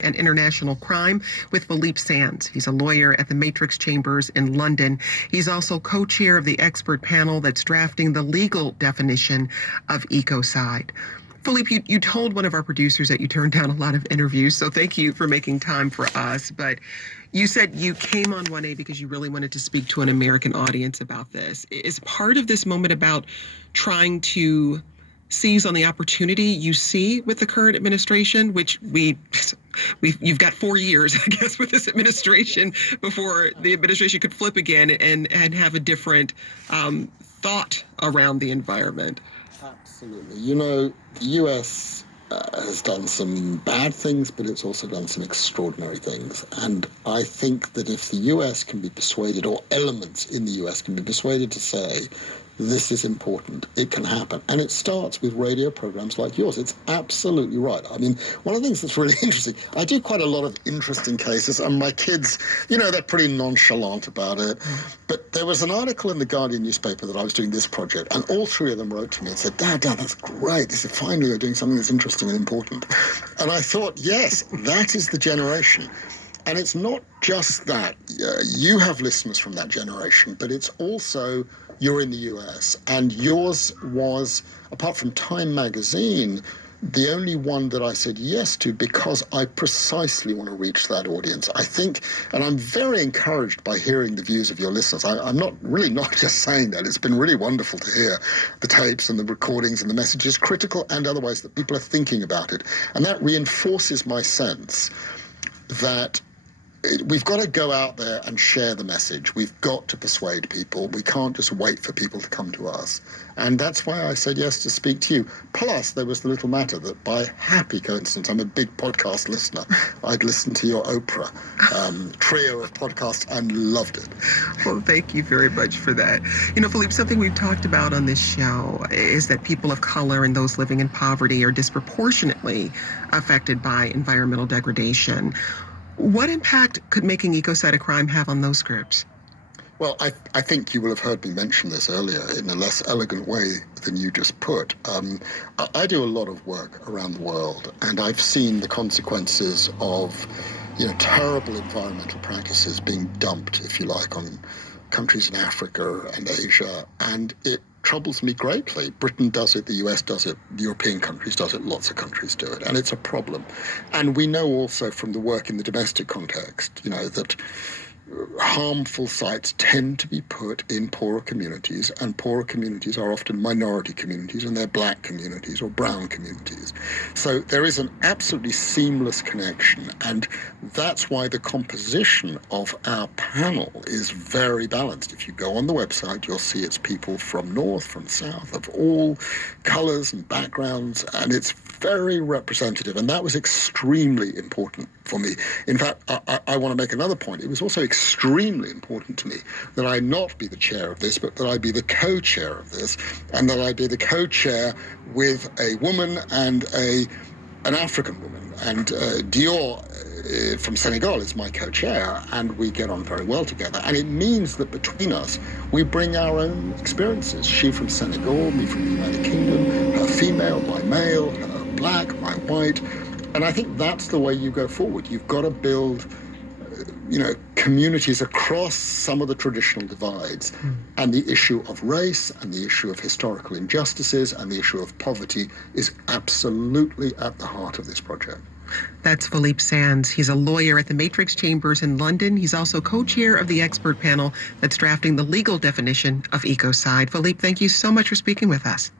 and international crime with Philippe Sands. He's a lawyer at the Matrix Chambers in London. He's also co-chair of the expert panel that's drafting the legal definition of ecocide. Philippe, you told one of our producers that you turned down a lot of interviews, so thank you for making time for us. But you said you came on 1A because you really wanted to speak to an American audience about this. Is part of this moment about trying to seize on the opportunity you see with the current administration, which you've got 4 years, I guess, with this administration before the administration could flip again and have a different thought around the environment? Absolutely. You know, the U.S. has done some bad things, but it's also done some extraordinary things. And I think that if the U.S. can be persuaded, or elements in the U.S. can be persuaded to say, this is important, it can happen. And it starts with radio programs like yours. It's absolutely right. I mean, one of the things that's really interesting, I do quite a lot of interesting cases, and my kids, you know, they're pretty nonchalant about it. But there was an article in the Guardian newspaper that I was doing this project, and all three of them wrote to me and said, Dad, that's great. This is finally you're doing something that's interesting and important. And I thought, yes, that is the generation. And it's not just that. You have listeners from that generation, but it's also you're in the US, and yours was, apart from Time magazine, the only one that I said yes to because I precisely want to reach that audience. I think, and I'm very encouraged by hearing the views of your listeners. I'm not just saying that. It's been really wonderful to hear the tapes and the recordings and the messages, critical and otherwise, that people are thinking about it. And that reinforces my sense that we've got to go out there and share the message. We've got to persuade people. We can't just wait for people to come to us. And that's why I said yes to speak to you. Plus, there was the little matter that by happy coincidence, I'm a big podcast listener. I'd listened to your Oprah trio of podcasts and loved it. Well, thank you very much for that. You know, Philippe, something we've talked about on this show is that people of color and those living in poverty are disproportionately affected by environmental degradation. What impact could making ecocide a crime have on those groups? Well, I think you will have heard me mention this earlier in a less elegant way than you just put. I do a lot of work around the world, and I've seen the consequences of, terrible environmental practices being dumped, if you like, on countries in Africa and Asia, and it troubles me greatly. Britain does it, the US does it, European countries does it, lots of countries do it, and it's a problem. And we know also from the work in the domestic context, that harmful sites tend to be put in poorer communities, and poorer communities are often minority communities, and they're black communities or brown communities. So there is an absolutely seamless connection, and that's why the composition of our panel is very balanced. If you go on the website, you'll see it's people from north, from south, of all colors and backgrounds, and it's very representative, and that was extremely important for me. In fact, I want to make another point. It was also extremely important to me that I not be the chair of this, but that I be the co-chair of this, and that I be the co-chair with a woman and an African woman. And Dior from Senegal is my co-chair, and we get on very well together. And it means that between us, we bring our own experiences. She from Senegal, me from the United Kingdom, her female, my male, her black, my white. And I think that's the way you go forward. You've got to build, communities across some of the traditional divides. And the issue of race and the issue of historical injustices and the issue of poverty is absolutely at the heart of this project. That's Philippe Sands. He's a lawyer at the Matrix Chambers in London. He's also co-chair of the expert panel that's drafting the legal definition of ecocide. Philippe, thank you so much for speaking with us.